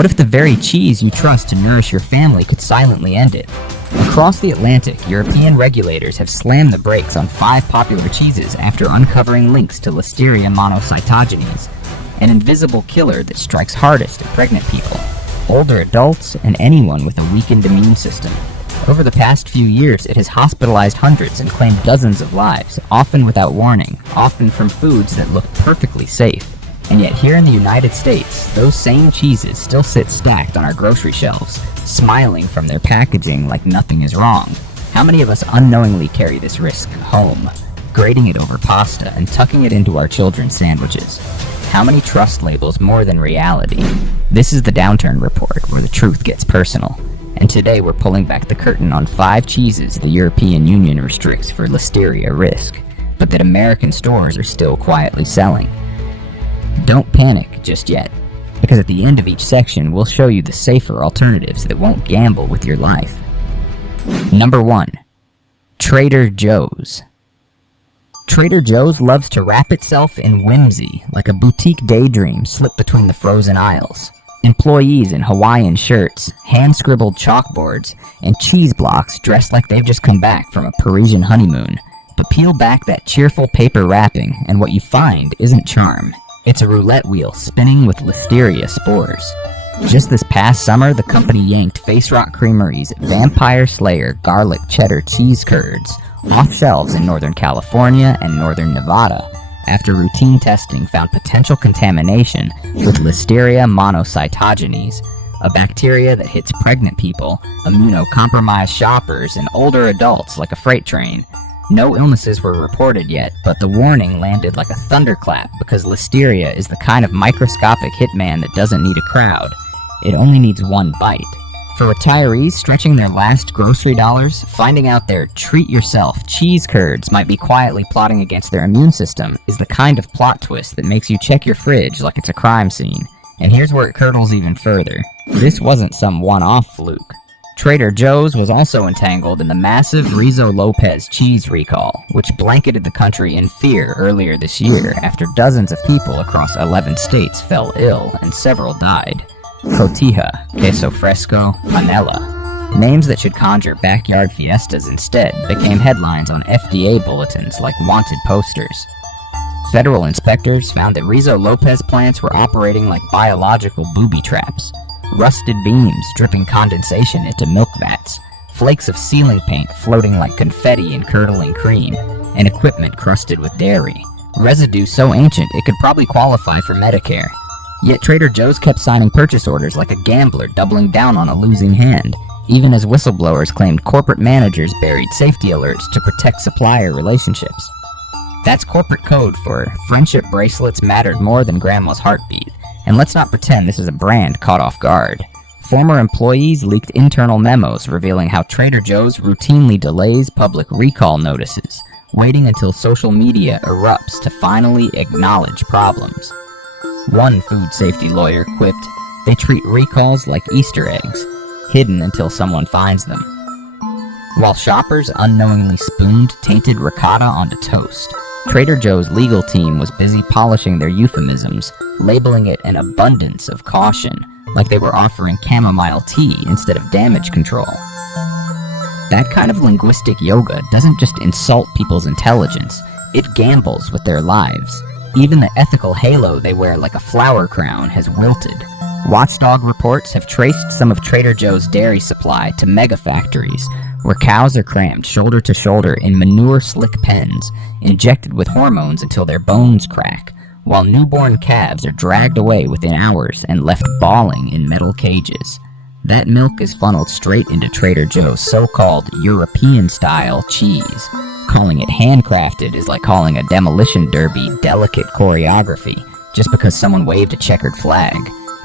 What if the very cheese you trust to nourish your family could silently end it? Across the Atlantic, European regulators have slammed the brakes on 5 popular cheeses after uncovering links to Listeria monocytogenes, an invisible killer that strikes hardest at pregnant people, older adults, and anyone with a weakened immune system. Over the past few years, it has hospitalized hundreds and claimed dozens of lives, often without warning, often from foods that look perfectly safe. And yet here in the United States, those same cheeses still sit stacked on our grocery shelves, smiling from their packaging like nothing is wrong. How many of us unknowingly carry this risk home, grating it over pasta and tucking it into our children's sandwiches? How many trust labels more than reality? This is the Downturn Report, where the truth gets personal. And today we're pulling back the curtain on 5 cheeses the European Union restricts for Listeria risk, but that American stores are still quietly selling. Don't panic just yet, because at the end of each section we'll show you the safer alternatives that won't gamble with your life. Number 1. Trader Joe's. Trader Joe's loves to wrap itself in whimsy, like a boutique daydream slipped between the frozen aisles. Employees in Hawaiian shirts, hand-scribbled chalkboards, and cheese blocks dressed like they've just come back from a Parisian honeymoon. But peel back that cheerful paper wrapping, and what you find isn't charm. It's a roulette wheel spinning with Listeria spores. Just this past summer, the company yanked Face Rock Creamery's Vampire Slayer garlic cheddar cheese curds off shelves in Northern California and Northern Nevada after routine testing found potential contamination with Listeria monocytogenes, a bacteria that hits pregnant people, immunocompromised shoppers, and older adults like a freight train. No illnesses were reported yet, but the warning landed like a thunderclap because Listeria is the kind of microscopic hitman that doesn't need a crowd. It only needs one bite. For retirees stretching their last grocery dollars, finding out their treat-yourself cheese curds might be quietly plotting against their immune system is the kind of plot twist that makes you check your fridge like it's a crime scene. And here's where it curdles even further. This wasn't some one-off fluke. Trader Joe's was also entangled in the massive Rizzo Lopez cheese recall, which blanketed the country in fear earlier this year after dozens of people across 11 states fell ill and several died. Cotija, Queso Fresco, Panela. Names that should conjure backyard fiestas instead became headlines on FDA bulletins like wanted posters. Federal inspectors found that Rizzo Lopez plants were operating like biological booby traps. Rusted beams dripping condensation into milk vats, flakes of ceiling paint floating like confetti in curdling cream, and equipment crusted with dairy. Residue so ancient it could probably qualify for Medicare. Yet Trader Joe's kept signing purchase orders like a gambler doubling down on a losing hand, even as whistleblowers claimed corporate managers buried safety alerts to protect supplier relationships. That's corporate code for friendship bracelets mattered more than grandma's heartbeat. And let's not pretend this is a brand caught off guard. Former employees leaked internal memos revealing how Trader Joe's routinely delays public recall notices, waiting until social media erupts to finally acknowledge problems. One food safety lawyer quipped, "They treat recalls like Easter eggs, hidden until someone finds them." While shoppers unknowingly spooned tainted ricotta onto toast, Trader Joe's legal team was busy polishing their euphemisms, labeling it an abundance of caution, like they were offering chamomile tea instead of damage control. That kind of linguistic yoga doesn't just insult people's intelligence, it gambles with their lives. Even the ethical halo they wear like a flower crown has wilted. Watchdog reports have traced some of Trader Joe's dairy supply to mega factories, where cows are crammed shoulder to shoulder in manure-slick pens, injected with hormones until their bones crack, while newborn calves are dragged away within hours and left bawling in metal cages. That milk is funneled straight into Trader Joe's so-called European-style cheese. Calling it handcrafted is like calling a demolition derby delicate choreography, just because someone waved a checkered flag.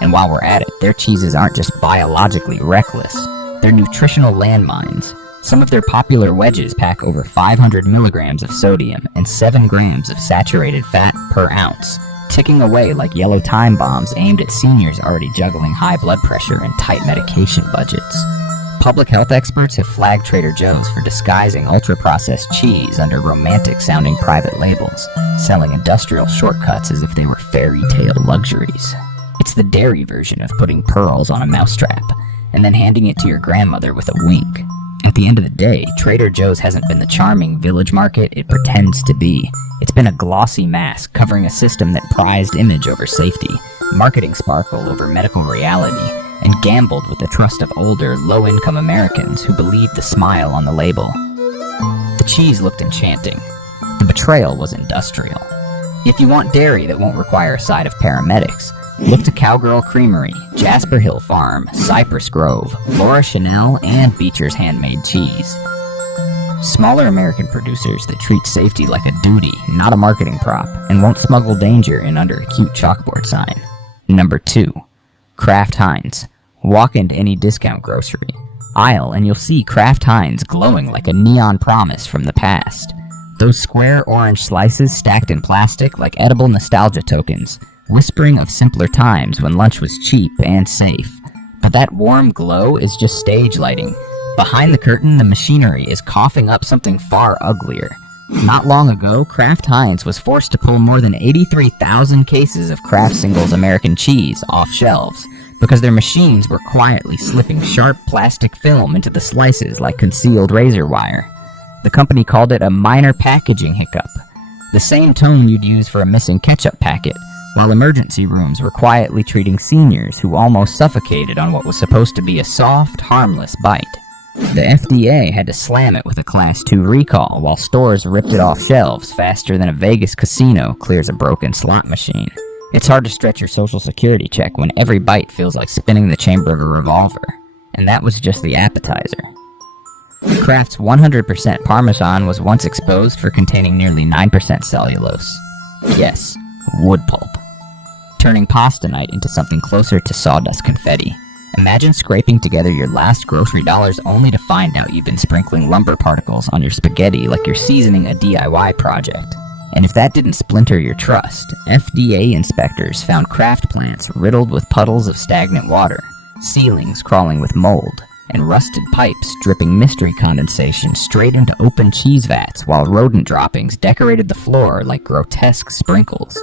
And while we're at it, their cheeses aren't just biologically reckless, they're nutritional landmines. Some of their popular wedges pack over 500 milligrams of sodium and 7 grams of saturated fat per ounce, ticking away like yellow time bombs aimed at seniors already juggling high blood pressure and tight medication budgets. Public health experts have flagged Trader Joe's for disguising ultra-processed cheese under romantic-sounding private labels, selling industrial shortcuts as if they were fairy tale luxuries. It's the dairy version of putting pearls on a mousetrap, and then handing it to your grandmother with a wink. At the end of the day, Trader Joe's hasn't been the charming village market it pretends to be. It's been a glossy mask covering a system that prized image over safety, marketing sparkle over medical reality, and gambled with the trust of older, low-income Americans who believed the smile on the label. The cheese looked enchanting. The betrayal was industrial. If you want dairy that won't require a side of paramedics, look to Cowgirl Creamery, Jasper Hill Farm, Cypress Grove, Laura Chanel, and Beecher's Handmade Cheese. Smaller American producers that treat safety like a duty, not a marketing prop, and won't smuggle danger in under a cute chalkboard sign. Number 2. Kraft Heinz. Walk into any discount grocery aisle and you'll see Kraft Heinz glowing like a neon promise from the past. Those square orange slices stacked in plastic like edible nostalgia tokens, whispering of simpler times when lunch was cheap and safe. But that warm glow is just stage lighting. Behind the curtain, the machinery is coughing up something far uglier. Not long ago, Kraft Heinz was forced to pull more than 83,000 cases of Kraft Singles American cheese off shelves because their machines were quietly slipping sharp plastic film into the slices like concealed razor wire. The company called it a minor packaging hiccup, the same tone you'd use for a missing ketchup packet, while emergency rooms were quietly treating seniors who almost suffocated on what was supposed to be a soft, harmless bite. The FDA had to slam it with a Class 2 recall while stores ripped it off shelves faster than a Vegas casino clears a broken slot machine. It's hard to stretch your social security check when every bite feels like spinning the chamber of a revolver. And that was just the appetizer. Kraft's 100% Parmesan was once exposed for containing nearly 9% cellulose. Yes, wood pulp. Turning pasta night into something closer to sawdust confetti. Imagine scraping together your last grocery dollars only to find out you've been sprinkling lumber particles on your spaghetti like you're seasoning a DIY project. And if that didn't splinter your trust, FDA inspectors found Kraft plants riddled with puddles of stagnant water, ceilings crawling with mold, and rusted pipes dripping mystery condensation straight into open cheese vats while rodent droppings decorated the floor like grotesque sprinkles.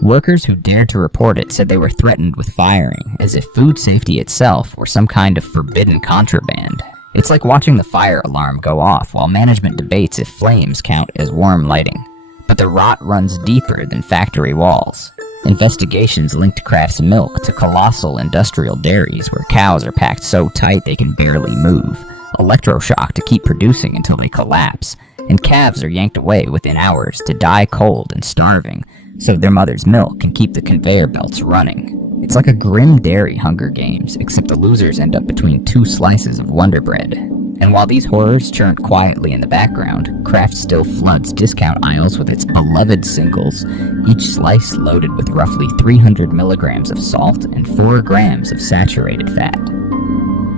Workers who dared to report it said they were threatened with firing, as if food safety itself were some kind of forbidden contraband. It's like watching the fire alarm go off while management debates if flames count as warm lighting. But the rot runs deeper than factory walls. Investigations linked Kraft's milk to colossal industrial dairies where cows are packed so tight they can barely move, electroshock to keep producing until they collapse, and calves are yanked away within hours to die cold and starving, so their mother's milk can keep the conveyor belts running. It's like a grim dairy Hunger Games, except the losers end up between 2 slices of Wonder Bread. And while these horrors churn quietly in the background, Kraft still floods discount aisles with its beloved singles, each slice loaded with roughly 300 milligrams of salt and 4 grams of saturated fat.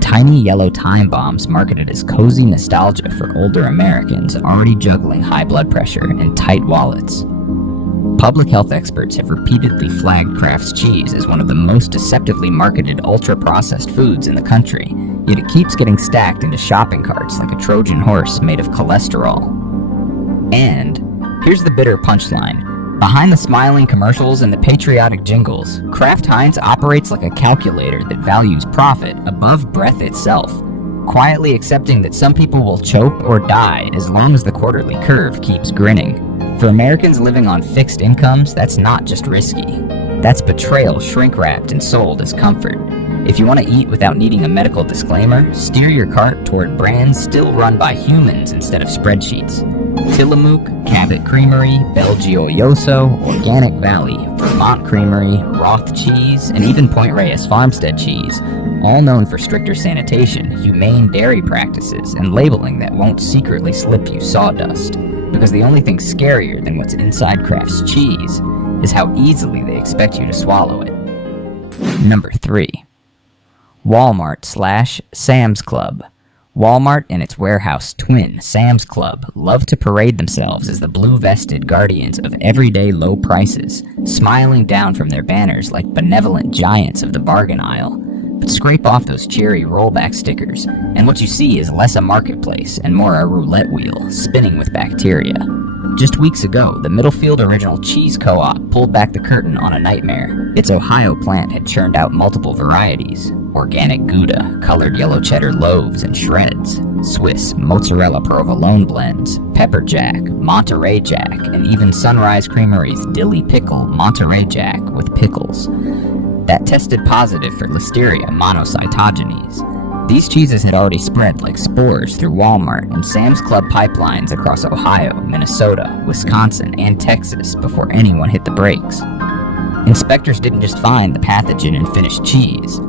Tiny yellow time bombs marketed as cozy nostalgia for older Americans already juggling high blood pressure and tight wallets. Public health experts have repeatedly flagged Kraft's cheese as one of the most deceptively marketed ultra-processed foods in the country, yet it keeps getting stacked into shopping carts like a Trojan horse made of cholesterol. And here's the bitter punchline. Behind the smiling commercials and the patriotic jingles, Kraft Heinz operates like a calculator that values profit above breath itself, quietly accepting that some people will choke or die as long as the quarterly curve keeps grinning. For Americans living on fixed incomes, that's not just risky. That's betrayal shrink-wrapped and sold as comfort. If you want to eat without needing a medical disclaimer, steer your cart toward brands still run by humans instead of spreadsheets. Tillamook, Cabot Creamery, Belgioioso, Organic Valley, Vermont Creamery, Roth Cheese, and even Point Reyes Farmstead Cheese, all known for stricter sanitation, humane dairy practices, and labeling that won't secretly slip you sawdust. Because the only thing scarier than what's inside Kraft's cheese is how easily they expect you to swallow it. Number 3. Walmart/Sam's Club. Walmart and its warehouse twin, Sam's Club, love to parade themselves as the blue-vested guardians of everyday low prices, smiling down from their banners like benevolent giants of the bargain aisle. But scrape off those cheery rollback stickers, and what you see is less a marketplace and more a roulette wheel, spinning with bacteria. Just weeks ago, the Middlefield Original Cheese Co-op pulled back the curtain on a nightmare. Its Ohio plant had churned out multiple varieties: organic Gouda, colored yellow cheddar loaves and shreds, Swiss mozzarella provolone blends, pepper jack, Monterey Jack, and even Sunrise Creamery's Dilly Pickle Monterey Jack with pickles. That tested positive for Listeria monocytogenes. These cheeses had already spread like spores through Walmart and Sam's Club pipelines across Ohio, Minnesota, Wisconsin, and Texas before anyone hit the brakes. Inspectors didn't just find the pathogen in finished cheese.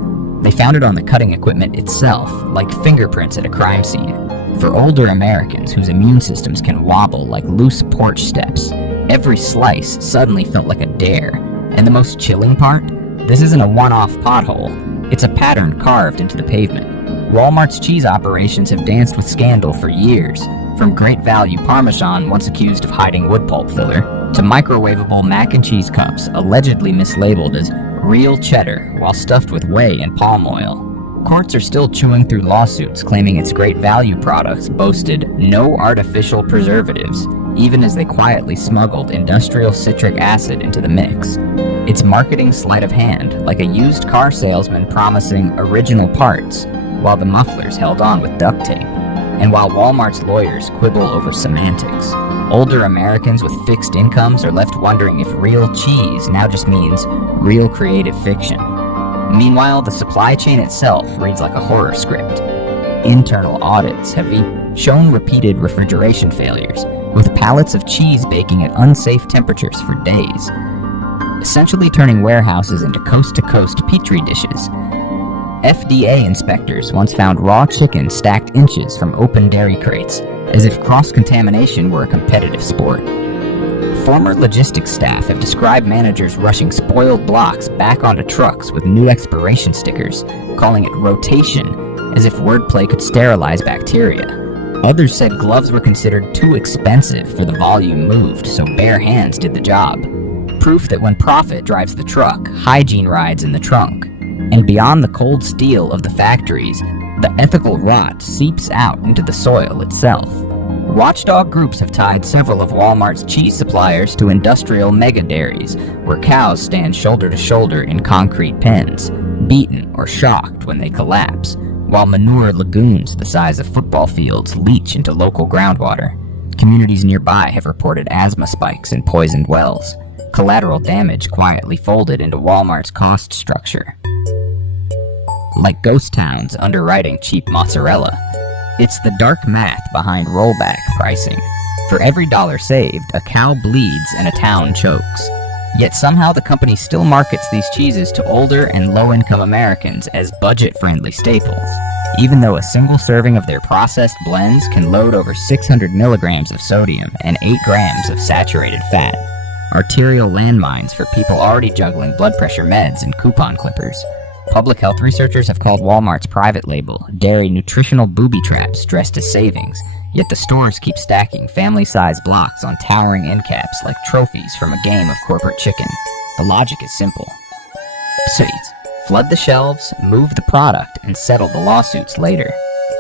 They found it on the cutting equipment itself, like fingerprints at a crime scene. For older Americans whose immune systems can wobble like loose porch steps, every slice suddenly felt like a dare. And the most chilling part? This isn't a one-off pothole. It's a pattern carved into the pavement. Walmart's cheese operations have danced with scandal for years, from great value Parmesan once accused of hiding wood pulp filler, to microwavable mac and cheese cups allegedly mislabeled as real cheddar while stuffed with whey and palm oil. Courts are still chewing through lawsuits claiming its great value products boasted no artificial preservatives, even as they quietly smuggled industrial citric acid into the mix. It's marketing sleight of hand, like a used car salesman promising original parts, while the mufflers held on with duct tape. And while Walmart's lawyers quibble over semantics, older Americans with fixed incomes are left wondering if real cheese now just means real creative fiction. Meanwhile, the supply chain itself reads like a horror script. Internal audits have shown repeated refrigeration failures, with pallets of cheese baking at unsafe temperatures for days, essentially turning warehouses into coast-to-coast petri dishes. FDA inspectors once found raw chicken stacked inches from open dairy crates, as if cross-contamination were a competitive sport. Former logistics staff have described managers rushing spoiled blocks back onto trucks with new expiration stickers, calling it rotation, as if wordplay could sterilize bacteria. Others said gloves were considered too expensive for the volume moved, so bare hands did the job. Proof that when profit drives the truck, hygiene rides in the trunk. And beyond the cold steel of the factories, the ethical rot seeps out into the soil itself. Watchdog groups have tied several of Walmart's cheese suppliers to industrial mega dairies, where cows stand shoulder to shoulder in concrete pens, beaten or shocked when they collapse, while manure lagoons the size of football fields leach into local groundwater. Communities nearby have reported asthma spikes and poisoned wells. Collateral damage quietly folded into Walmart's cost structure. Like ghost towns underwriting cheap mozzarella, it's the dark math behind rollback pricing. For every dollar saved, a cow bleeds and a town chokes. Yet somehow the company still markets these cheeses to older and low-income Americans as budget-friendly staples, even though a single serving of their processed blends can load over 600 milligrams of sodium and 8 grams of saturated fat. Arterial landmines for people already juggling blood pressure meds and coupon clippers. Public health researchers have called Walmart's private label dairy nutritional booby traps dressed as savings, yet the stores keep stacking family-sized blocks on towering end caps like trophies from a game of corporate chicken. The logic is simple. Sweet. Flood the shelves, move the product, and settle the lawsuits later.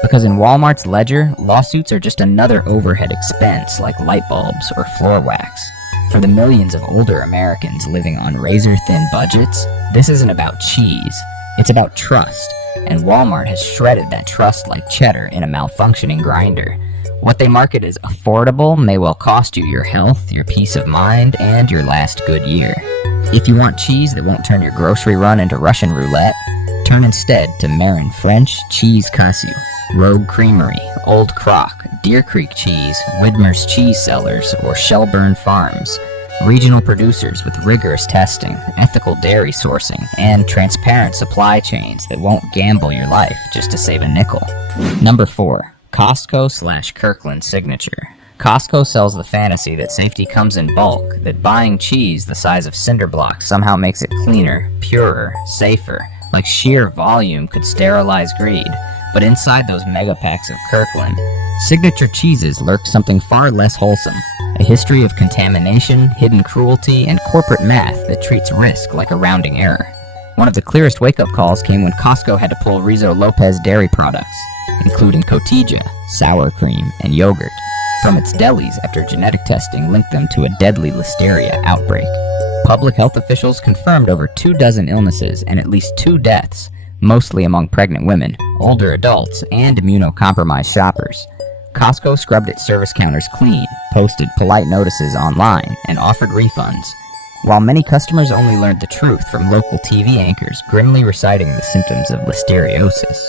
Because in Walmart's ledger, lawsuits are just another overhead expense like light bulbs or floor wax. For the millions of older Americans living on razor-thin budgets, this isn't about cheese. It's about trust, and Walmart has shredded that trust like cheddar in a malfunctioning grinder. What they market as affordable may well cost you your health, your peace of mind, and your last good year. If you want cheese that won't turn your grocery run into Russian roulette, turn instead to Marin French Cheese Cassou, Rogue Creamery, Old Croc, Deer Creek Cheese, Widmer's Cheese Cellars, or Shelburne Farms. Regional producers with rigorous testing, ethical dairy sourcing, and transparent supply chains that won't gamble your life just to save a nickel. Number 4. Costco/Kirkland Signature. Costco sells the fantasy that safety comes in bulk, that buying cheese the size of cinder blocks somehow makes it cleaner, purer, safer, like sheer volume could sterilize greed. But inside those mega packs of Kirkland, signature cheeses lurk something far less wholesome. A history of contamination, hidden cruelty, and corporate math that treats risk like a rounding error. One of the clearest wake-up calls came when Costco had to pull Rizzo Lopez dairy products, including cotija, sour cream, and yogurt. from its delis after genetic testing linked them to a deadly Listeria outbreak. Public health officials confirmed over 24 illnesses and at least 2 deaths, mostly among pregnant women, older adults, and immunocompromised shoppers. Costco scrubbed its service counters clean, posted polite notices online, and offered refunds, while many customers only learned the truth from local TV anchors grimly reciting the symptoms of listeriosis.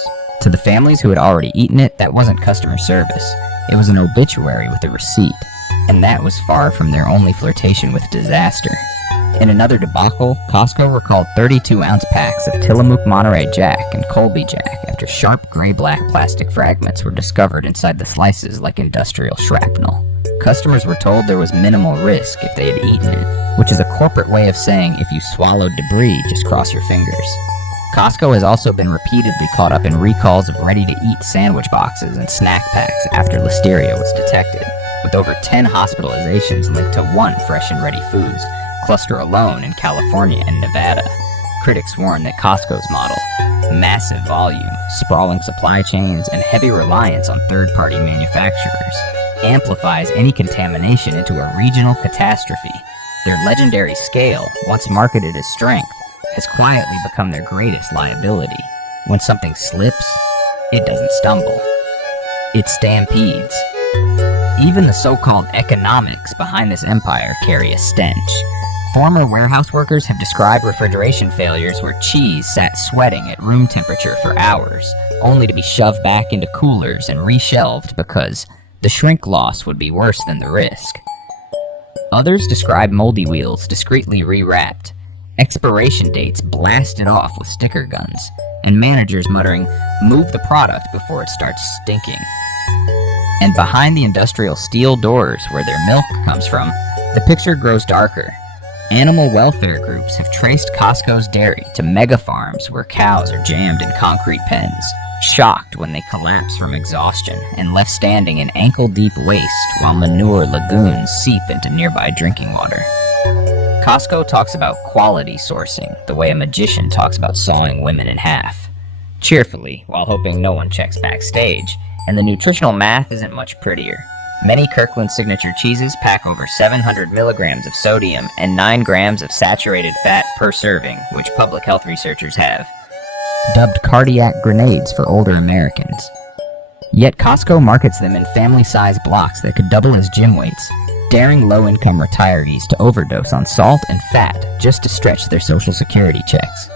To the families who had already eaten it, that wasn't customer service. It was an obituary with a receipt, and that was far from their only flirtation with disaster. In another debacle, Costco recalled 32-ounce packs of Tillamook Monterey Jack and Colby Jack after sharp gray-black plastic fragments were discovered inside the slices like industrial shrapnel. Customers were told there was minimal risk if they had eaten it, which is a corporate way of saying if you swallowed debris, just cross your fingers. Costco has also been repeatedly caught up in recalls of ready-to-eat sandwich boxes and snack packs after Listeria was detected, with over 10 hospitalizations linked to one Fresh and Ready Foods cluster alone in California and Nevada. Critics warn that Costco's model, massive volume, sprawling supply chains, and heavy reliance on third-party manufacturers, amplifies any contamination into a regional catastrophe. Their legendary scale, once marketed as strength, has quietly become their greatest liability. When something slips, it doesn't stumble. It stampedes. Even the so-called economics behind this empire carry a stench. Former warehouse workers have described refrigeration failures where cheese sat sweating at room temperature for hours, only to be shoved back into coolers and reshelved because the shrink loss would be worse than the risk. Others describe moldy wheels discreetly rewrapped, expiration dates blasted off with sticker guns, and managers muttering, "Move the product before it starts stinking." And behind the industrial steel doors where their milk comes from, the picture grows darker. Animal welfare groups have traced Costco's dairy to mega farms where cows are jammed in concrete pens, shocked when they collapse from exhaustion and left standing in ankle-deep waste while manure lagoons seep into nearby drinking water. Costco talks about quality sourcing the way a magician talks about sawing women in half, cheerfully while hoping no one checks backstage, and the nutritional math isn't much prettier. Many Kirkland signature cheeses pack over 700 milligrams of sodium and 9 grams of saturated fat per serving, which public health researchers have dubbed cardiac grenades for older Americans. Yet Costco markets them in family-sized blocks that could double as gym weights, daring low-income retirees to overdose on salt and fat just to stretch their Social Security checks.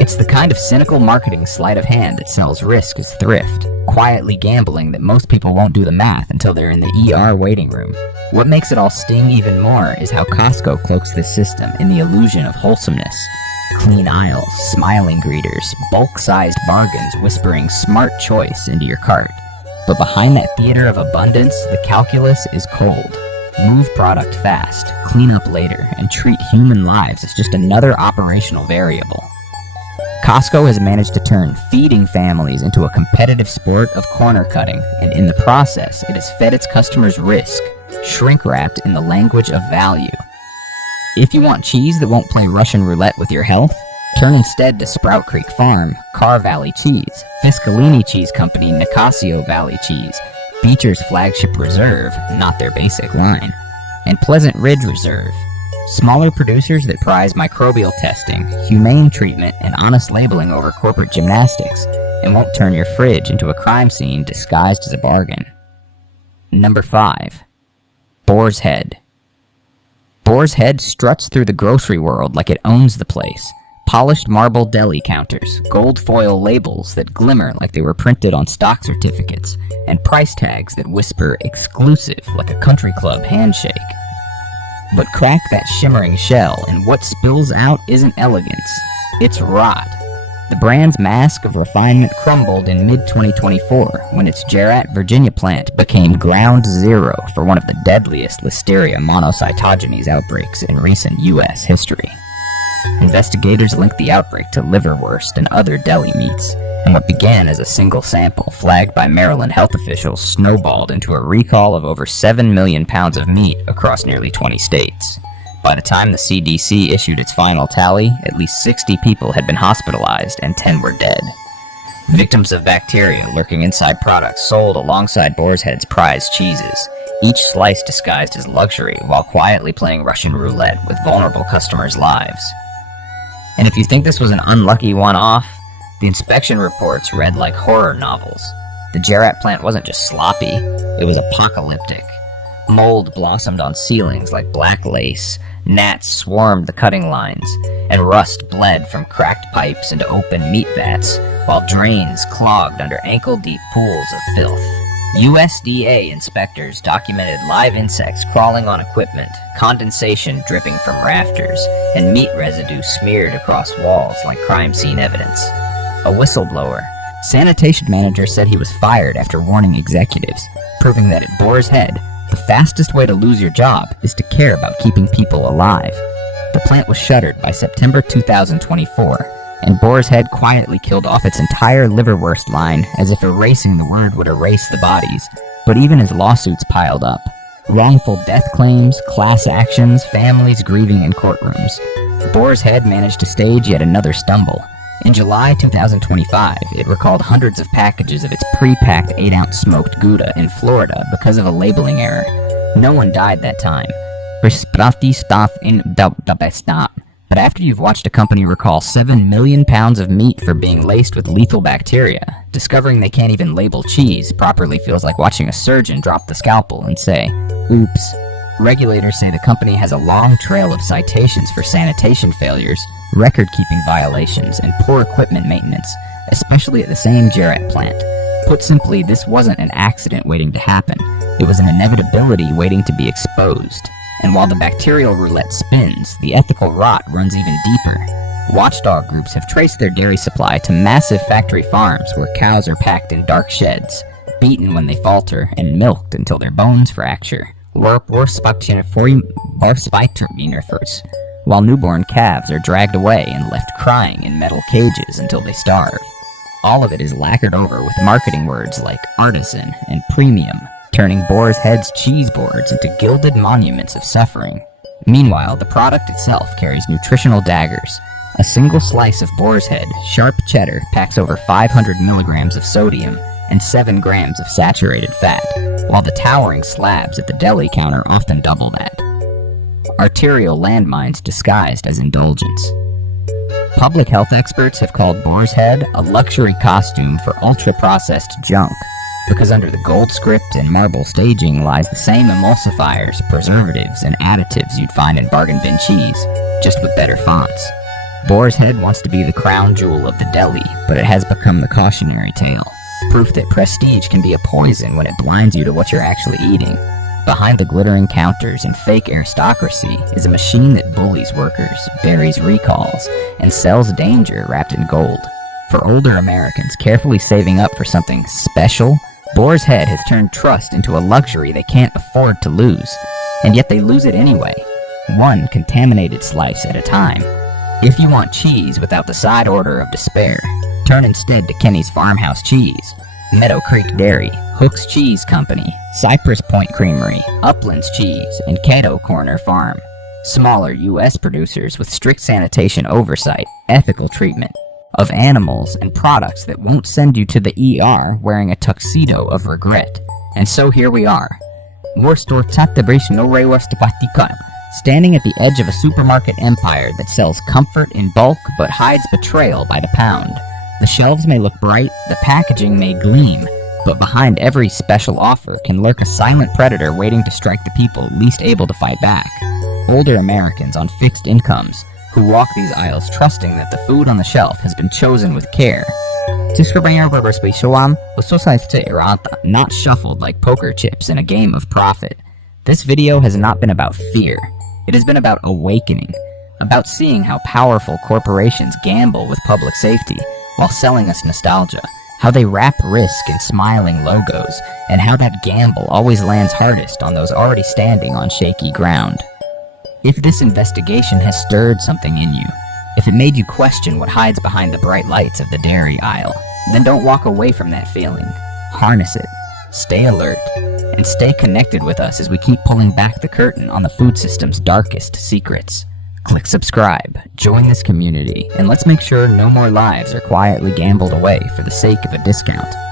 It's the kind of cynical marketing sleight of hand that sells risk as thrift, quietly gambling that most people won't do the math until they're in the ER waiting room. What makes it all sting even more is how Costco cloaks this system in the illusion of wholesomeness. Clean aisles, smiling greeters, bulk-sized bargains whispering smart choice into your cart. But behind that theater of abundance, the calculus is cold. Move product fast, clean up later, and treat human lives as just another operational variable. Costco has managed to turn feeding families into a competitive sport of corner cutting, and in the process, it has fed its customers risk, shrink-wrapped in the language of value. If you want cheese that won't play Russian roulette with your health, turn instead to Sprout Creek Farm, Carr Valley Cheese, Fiscalini Cheese Company Nicasio Valley Cheese, Beecher's Flagship Reserve, not their basic line, and Pleasant Ridge Reserve. Smaller producers that prize microbial testing, humane treatment, and honest labeling over corporate gymnastics, and won't turn your fridge into a crime scene disguised as a bargain. Number 5. Boar's Head. Boar's Head struts through the grocery world like it owns the place. Polished marble deli counters, gold foil labels that glimmer like they were printed on stock certificates, and price tags that whisper exclusive like a country club handshake. But crack that shimmering shell, and what spills out isn't elegance. It's rot. The brand's mask of refinement crumbled in mid-2024 when its Jarratt, Virginia plant became ground zero for one of the deadliest Listeria monocytogenes outbreaks in recent U.S. history. Investigators linked the outbreak to liverwurst and other deli meats, and what began as a single sample flagged by Maryland health officials snowballed into a recall of over 7 million pounds of meat across nearly 20 states. By the time the CDC issued its final tally, at least 60 people had been hospitalized and 10 were dead. Victims of bacteria lurking inside products sold alongside Boar's Head's prized cheeses, each slice disguised as luxury while quietly playing Russian roulette with vulnerable customers' lives. And if you think this was an unlucky one-off, the inspection reports read like horror novels. The Gerat plant wasn't just sloppy, it was apocalyptic. Mold blossomed on ceilings like black lace, gnats swarmed the cutting lines, and rust bled from cracked pipes into open meat vats, while drains clogged under ankle-deep pools of filth. USDA inspectors documented live insects crawling on equipment, condensation dripping from rafters, and meat residue smeared across walls like crime scene evidence. A whistleblower, sanitation manager, said he was fired after warning executives, proving that at Boar's Head, the fastest way to lose your job is to care about keeping people alive. The plant was shuttered by September 2024, and Boar's Head quietly killed off its entire liverwurst line as if erasing the word would erase the bodies. But even as lawsuits piled up, wrongful death claims, class actions, families grieving in courtrooms, Boar's Head managed to stage yet another stumble. In July 2025, it recalled hundreds of packages of its pre-packed 8-ounce smoked Gouda in Florida because of a labeling error. No one died that time. But after you've watched a company recall 7 million pounds of meat for being laced with lethal bacteria, discovering they can't even label cheese properly feels like watching a surgeon drop the scalpel and say, oops. Regulators say the company has a long trail of citations for sanitation failures, record-keeping violations, and poor equipment maintenance, especially at the same Gerat plant. Put simply, this wasn't an accident waiting to happen. It was an inevitability waiting to be exposed. And while the bacterial roulette spins, the ethical rot runs even deeper. Watchdog groups have traced their dairy supply to massive factory farms where cows are packed in dark sheds, beaten when they falter, and milked until their bones fracture. While newborn calves are dragged away and left crying in metal cages until they starve. All of it is lacquered over with marketing words like artisan and premium, turning Boar's Head's cheese boards into gilded monuments of suffering. Meanwhile, the product itself carries nutritional daggers. A single slice of Boar's Head, sharp cheddar, packs over 500 milligrams of sodium and 7 grams of saturated fat, while the towering slabs at the deli counter often double that. Arterial landmines disguised as indulgence. Public health experts have called Boar's Head a luxury costume for ultra-processed junk, because under the gold script and marble staging lies the same emulsifiers, preservatives, and additives you'd find in bargain bin cheese, just with better fonts. Boar's Head wants to be the crown jewel of the deli, but it has become the cautionary tale. Proof that prestige can be a poison when it blinds you to what you're actually eating. Behind the glittering counters and fake aristocracy is a machine that bullies workers, buries recalls, and sells danger wrapped in gold. For older Americans carefully saving up for something special, Boar's Head has turned trust into a luxury they can't afford to lose. And yet they lose it anyway, one contaminated slice at a time. If you want cheese without the side order of despair, turn instead to Kenny's Farmhouse Cheese, Meadow Creek Dairy, Hook's Cheese Company, Cypress Point Creamery, Uplands Cheese, and Caddo Corner Farm. Smaller U.S. producers with strict sanitation oversight, ethical treatment of animals, and products that won't send you to the ER wearing a tuxedo of regret. And so here we are. Standing at the edge of a supermarket empire that sells comfort in bulk but hides betrayal by the pound. The shelves may look bright, the packaging may gleam, but behind every special offer can lurk a silent predator waiting to strike the people least able to fight back. Older Americans on fixed incomes who walk these aisles trusting that the food on the shelf has been chosen with care. Not shuffled like poker chips in a game of profit. This video has not been about fear. It has been about awakening, about seeing how powerful corporations gamble with public safety while selling us nostalgia, how they wrap risk in smiling logos, and how that gamble always lands hardest on those already standing on shaky ground. If this investigation has stirred something in you, if it made you question what hides behind the bright lights of the dairy aisle, then don't walk away from that feeling. Harness it, stay alert, and stay connected with us as we keep pulling back the curtain on the food system's darkest secrets. Click subscribe, join this community, and let's make sure no more lives are quietly gambled away for the sake of a discount.